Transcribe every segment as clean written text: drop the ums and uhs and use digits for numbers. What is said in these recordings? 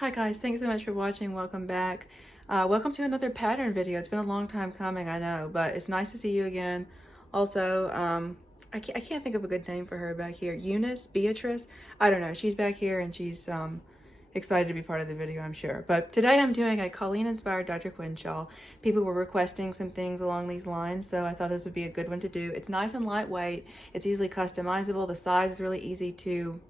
Hi guys, thanks so much for watching. Welcome back. Welcome to another pattern video. It's been a long time coming, I know, but it's nice to see you again. Also, I can't think of a good name for her back here. Eunice? Beatrice? I don't know. She's back here and she's excited to be part of the video, I'm sure. But today I'm doing a Colleen inspired Dr. Quinn shawl. People were requesting some things along these lines, so I thought this would be a good one to do. It's nice and lightweight. It's easily customizable. The size is really easy to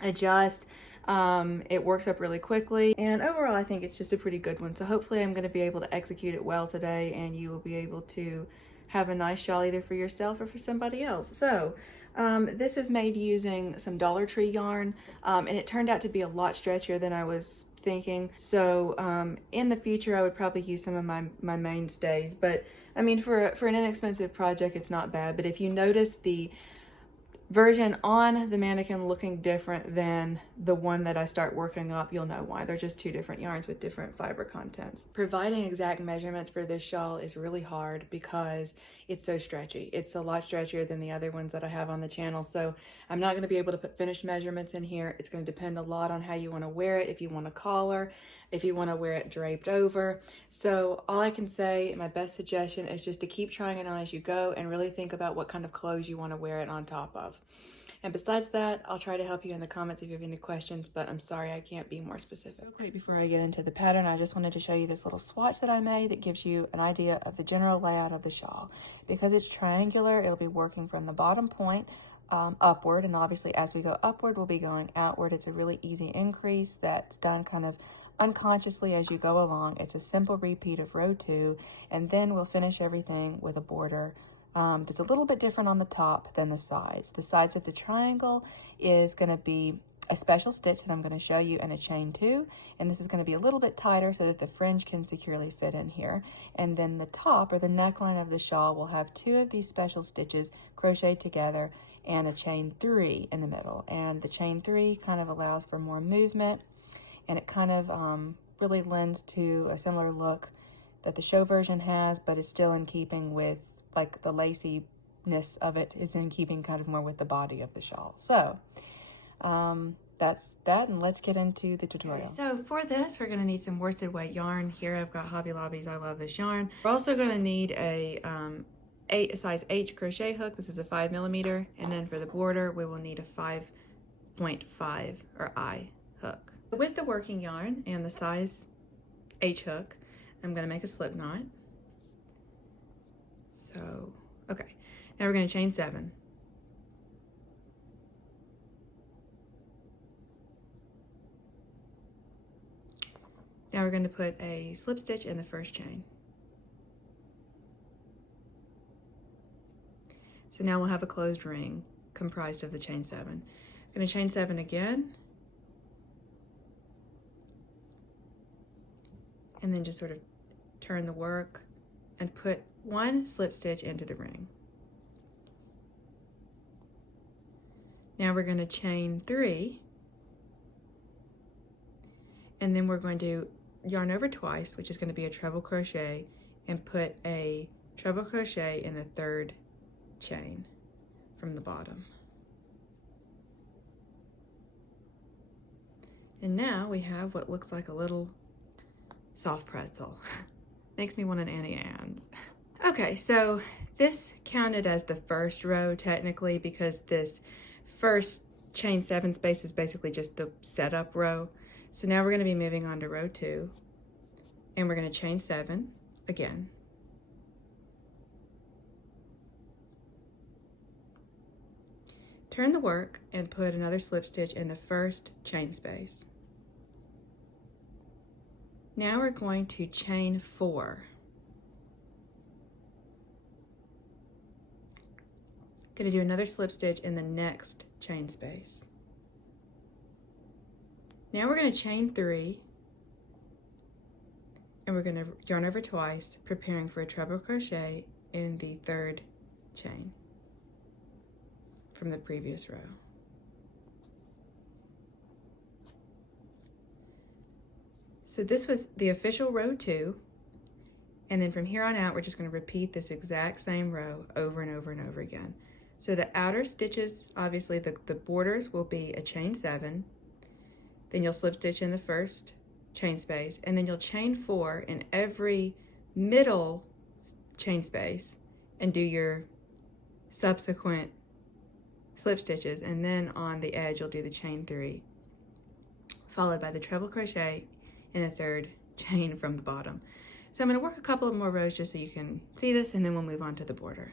adjust. It works up really quickly, and overall I think it's just a pretty good one. So hopefully I'm going to be able to execute it well today, and you will be able to have a nice shawl either for yourself or for somebody else. So this is made using some Dollar Tree yarn, and it turned out to be a lot stretchier than I was thinking. So in the future I would probably use some of my mainstays, but I mean for an inexpensive project it's not bad. But if you notice the version on the mannequin looking different than the one that I start working up, you'll know why. They're just two different yarns with different fiber contents. Providing exact measurements for this shawl is really hard because it's so stretchy. It's a lot stretchier than the other ones that I have on the channel, so I'm not going to be able to put finished measurements in here. It's going to depend a lot on how you want to wear it, if you want a collar, if you want to wear it draped over. So all I can say, my best suggestion is just to keep trying it on as you go and really think about what kind of clothes you want to wear it on top of. And besides that, I'll try to help you in the comments if you have any questions, but I'm sorry I can't be more specific. Okay, before I get into the pattern, I just wanted to show you this little swatch that I made that gives you an idea of the general layout of the shawl. Because it's triangular, it'll be working from the bottom point upward, and obviously as we go upward, we'll be going outward. It's a really easy increase that's done kind of unconsciously as you go along. It's a simple repeat of row 2, and then we'll finish everything with a border that's a little bit different on the top than the sides. The sides of the triangle is going to be a special stitch that I'm going to show you in a chain 2, and this is going to be a little bit tighter so that the fringe can securely fit in here. And then the top, or the neckline of the shawl, will have 2 of these special stitches crocheted together and a chain 3 in the middle. And the chain 3 kind of allows for more movement, and it kind of really lends to a similar look that the show version has, but it's still in keeping with, like, the laciness of it is in keeping kind of more with the body of the shawl. So that's that, and let's get into the tutorial. So for this, we're going to need some worsted weight yarn. Here I've got Hobby Lobby's I Love This Yarn. We're also going to need a size H crochet hook. This is a 5mm, and then for the border we will need a 5.5 or I hook. With the working yarn and the size H hook, I'm going to make a slip knot. So, okay, now we're going to chain 7. Now we're going to put a slip stitch in the first chain. So now we'll have a closed ring comprised of the chain 7. I'm going to chain 7 again, and then just sort of turn the work and put 1 slip stitch into the ring. Now we're going to chain 3, and then we're going to yarn over twice, which is going to be a treble crochet, and put a treble crochet in the 3rd chain from the bottom. And now we have what looks like a little soft pretzel. Makes me want an Annie Ann's. Okay, so this counted as the first row technically, because this first chain 7 space is basically just the setup row. So now we're going to be moving on to row 2, and we're going to chain 7 again. Turn the work and put another slip stitch in the first chain space. Now we're going to chain 4. Going to do another slip stitch in the next chain space. Now we're going to chain 3, and we're going to yarn over twice, preparing for a treble crochet in the 3rd chain from the previous row. So this was the official row 2, and then from here on out we're just going to repeat this exact same row over and over and over again. So the outer stitches, obviously the borders will be a chain 7, then you'll slip stitch in the first chain space, and then you'll chain 4 in every middle chain space and do your subsequent slip stitches, and then on the edge you'll do the chain 3 followed by the treble crochet in the third chain from the bottom. So I'm going to work a couple of more rows just so you can see this, and then we'll move on to the border.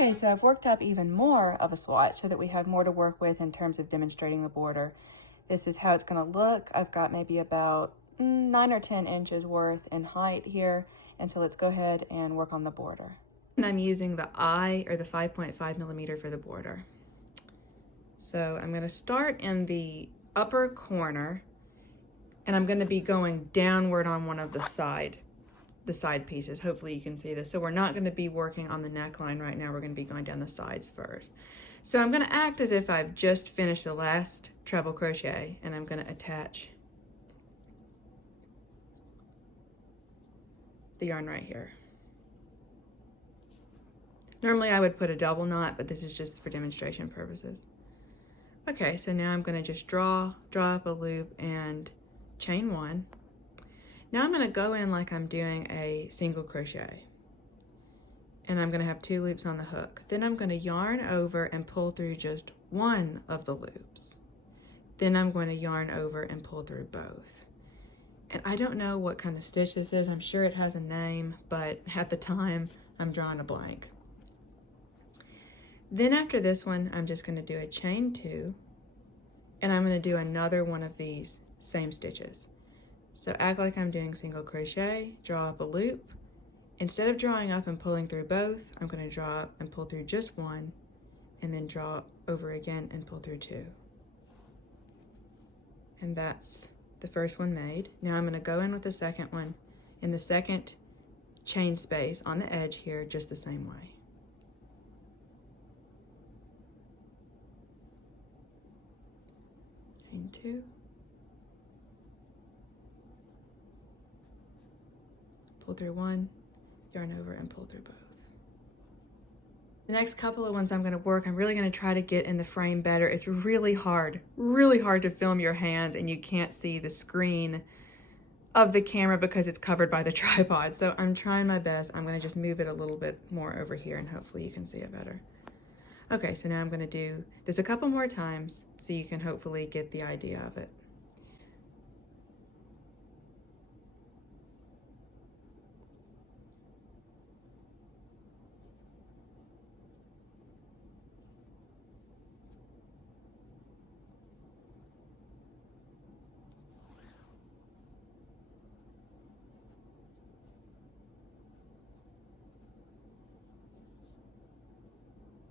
Okay, so I've worked up even more of a swatch so that we have more to work with in terms of demonstrating the border. This is how it's going to look. I've got maybe about 9 or 10 inches worth in height here, and so let's go ahead and work on the border. And I'm using the I, or the 5.5 millimeter for the border. So I'm going to start in the upper corner, and I'm going to be going downward on one of the side pieces. Hopefully you can see this. So we're not going to be working on the neckline right now. We're going to be going down the sides first. So I'm going to act as if I've just finished the last treble crochet, and I'm going to attach the yarn right here. Normally I would put a double knot, but this is just for demonstration purposes. Okay, so now I'm going to just draw up a loop and chain 1. Now I'm going to go in like I'm doing a single crochet, and I'm going to have 2 loops on the hook. Then I'm going to yarn over and pull through just one of the loops. Then I'm going to yarn over and pull through both. And I don't know what kind of stitch this is. I'm sure it has a name, but at the time I'm drawing a blank. Then after this one, I'm just going to do a chain 2, and I'm going to do another one of these same stitches. So act like I'm doing single crochet, draw up a loop. Instead of drawing up and pulling through both, I'm going to draw up and pull through just one, and then draw over again and pull through 2. And that's the first one made. Now I'm going to go in with the second one in the second chain space on the edge here, just the same way. Chain 2. Pull through 1, yarn over and pull through both. The next couple of ones I'm going to work, I'm really going to try to get in the frame better. It's really hard to film your hands and you can't see the screen of the camera because it's covered by the tripod. So I'm trying my best. I'm going to just move it a little bit more over here and hopefully you can see it better. Okay, so now I'm going to do this a couple more times so you can hopefully get the idea of it.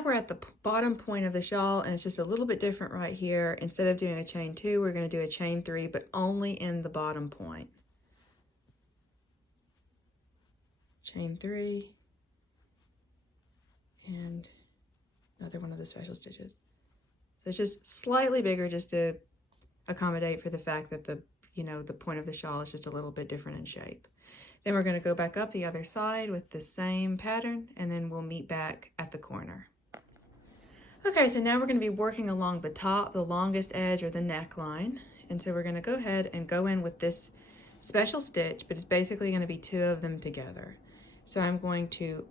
We're at the bottom point of the shawl, and it's just a little bit different right here. Instead of doing a chain 2, we're going to do a chain 3, but only in the bottom point. Chain 3 and another one of the special stitches. So it's just slightly bigger just to accommodate for the fact that the point of the shawl is just a little bit different in shape. Then we're going to go back up the other side with the same pattern, and then we'll meet back at the corner. Okay, so now we're going to be working along the top, the longest edge, or the neckline. And so we're going to go ahead and go in with this special stitch, but it's basically going to be 2 of them together. So I'm going to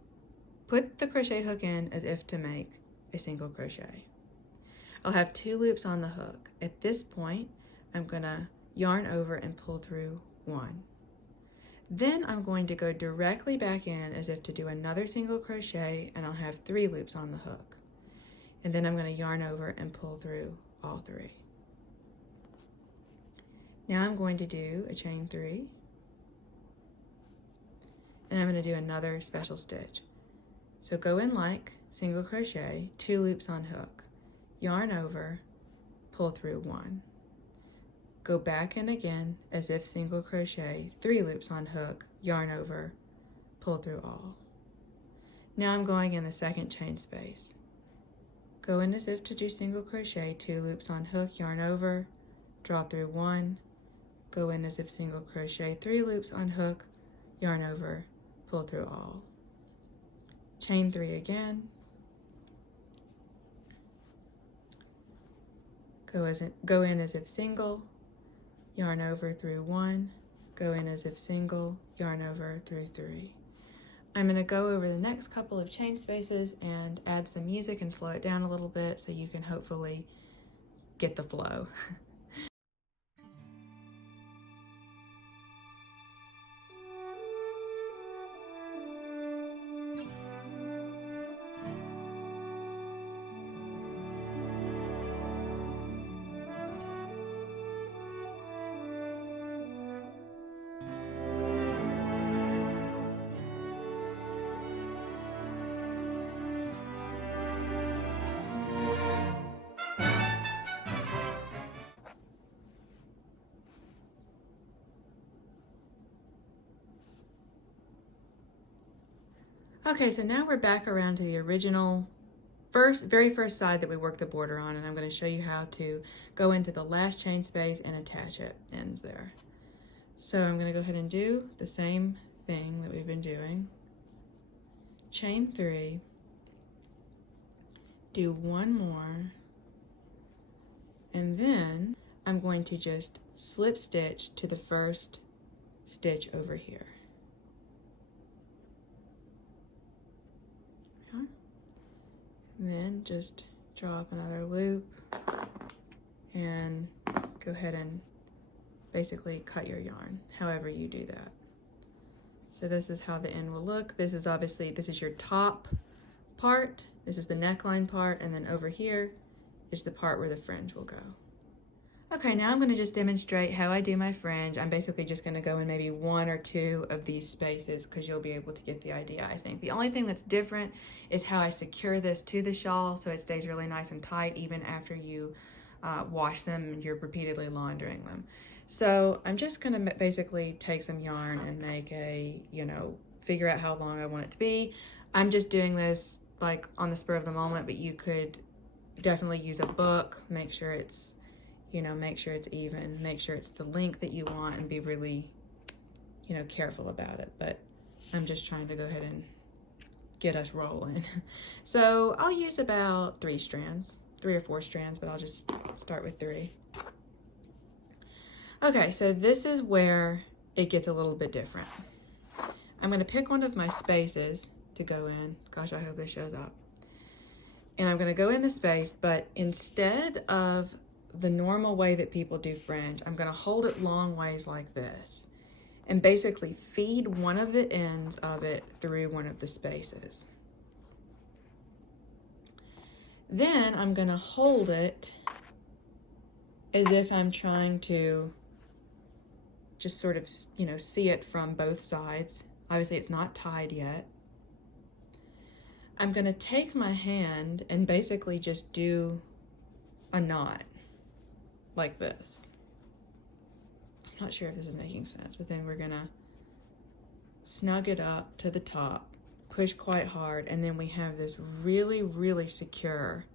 put the crochet hook in as if to make a single crochet. I'll have 2 loops on the hook. At this point, I'm gonna yarn over and pull through 1. Then I'm going to go directly back in as if to do another single crochet, and I'll have 3 loops on the hook. And then I'm going to yarn over and pull through all 3. Now I'm going to do a chain 3, and I'm going to do another special stitch. So go in like single crochet, 2 loops on hook, yarn over, pull through 1. Go back in again as if single crochet, 3 loops on hook, yarn over, pull through all. Now I'm going in the second chain space. Go in as if to do single crochet, 2 loops on hook, yarn over, draw through 1, go in as if single crochet, 3 loops on hook, yarn over, pull through all. Chain 3 again. Go in as if single, yarn over through 1, go in as if single, yarn over through 3. I'm going to go over the next couple of chain spaces and add some music and slow it down a little bit so you can hopefully get the flow. Okay, so now we're back around to the original very first side that we worked the border on, and I'm going to show you how to go into the last chain space and attach it, ends there. So I'm going to go ahead and do the same thing that we've been doing. Chain 3, do 1 more, and then I'm going to just slip stitch to the first stitch over here. And then just draw up another loop and go ahead and basically cut your yarn, however you do that. So this is how the end will look. This is your top part. This is the neckline part, and then over here is the part where the fringe will go. Okay, now I'm going to just demonstrate how I do my fringe. I'm basically just going to go in maybe 1 or 2 of these spaces because you'll be able to get the idea, I think. The only thing that's different is how I secure this to the shawl so it stays really nice and tight even after you wash them and you're repeatedly laundering them. So I'm just going to basically take some yarn and make figure out how long I want it to be. I'm just doing this like on the spur of the moment, but you could definitely use a book, make sure it's make sure it's even, make sure it's the length that you want, and be really, careful about it. But I'm just trying to go ahead and get us rolling. So I'll use about 3 or 4 strands, but I'll just start with 3. Okay, so this is where it gets a little bit different. I'm going to pick one of my spaces to go in. Gosh, I hope this shows up. And I'm going to go in the space, but instead of the normal way that people do fringe, I'm going to hold it long ways like this and basically feed one of the ends of it through one of the spaces. Then I'm going to hold it as if I'm trying to just sort of, see it from both sides. Obviously it's not tied yet. I'm going to take my hand and basically just do a knot like this. I'm not sure if this is making sense, but then we're gonna snug it up to the top, push quite hard, and then we have this really, really secure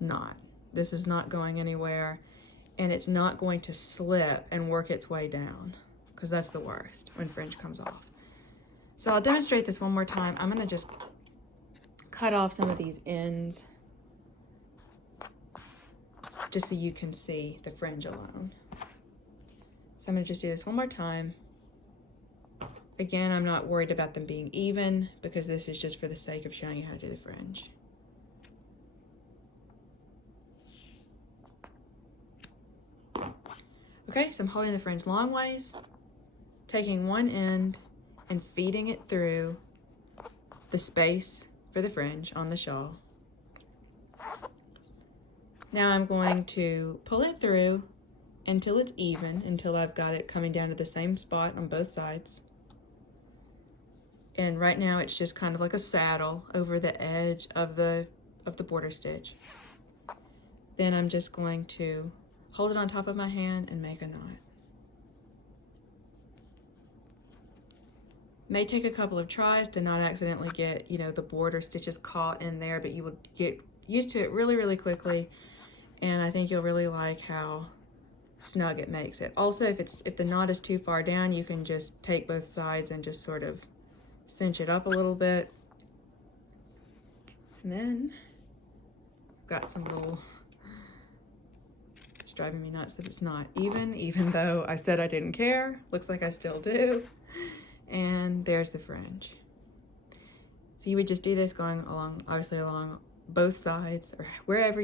knot. This is not going anywhere, and it's not going to slip and work its way down, because that's the worst when fringe comes off. So I'll demonstrate this one more time. I'm gonna just cut off some of these ends just so you can see the fringe alone. So I'm going to just do this one more time. Again, I'm not worried about them being even because this is just for the sake of showing you how to do the fringe. Okay, so I'm holding the fringe long ways, taking one end and feeding it through the space for the fringe on the shawl. Now I'm going to pull it through until it's even, until I've got it coming down to the same spot on both sides. And right now it's just kind of like a saddle over the edge of the border stitch. Then I'm just going to hold it on top of my hand and make a knot. May take a couple of tries to not accidentally get, you know, the border stitches caught in there, but you will get used to it really, really quickly. And I think you'll really like how snug it makes it. Also, if the knot is too far down, you can just take both sides and just sort of cinch it up a little bit. And then got some little, it's driving me nuts that it's not even though I said I didn't care. Looks like I still do. And there's the fringe. So you would just do this going along, obviously along both sides, or wherever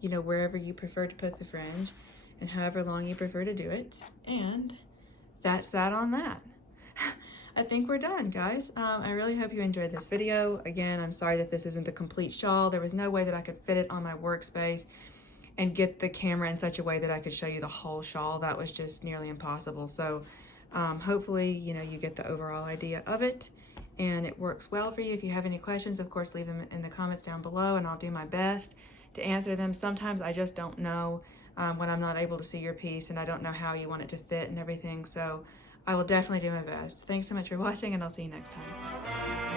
wherever you prefer to put the fringe, and however long you prefer to do it. And that's that on that. I think we're done, guys. I really hope you enjoyed this video. Again, I'm sorry that this isn't the complete shawl. There was no way that I could fit it on my workspace and get the camera in such a way that I could show you the whole shawl. That was just nearly impossible. So hopefully, you get the overall idea of it and it works well for you. If you have any questions, of course, leave them in the comments down below and I'll do my best to answer them. Sometimes I just don't know when I'm not able to see your piece and I don't know how you want it to fit and everything. So I will definitely do my best. Thanks so much for watching and I'll see you next time.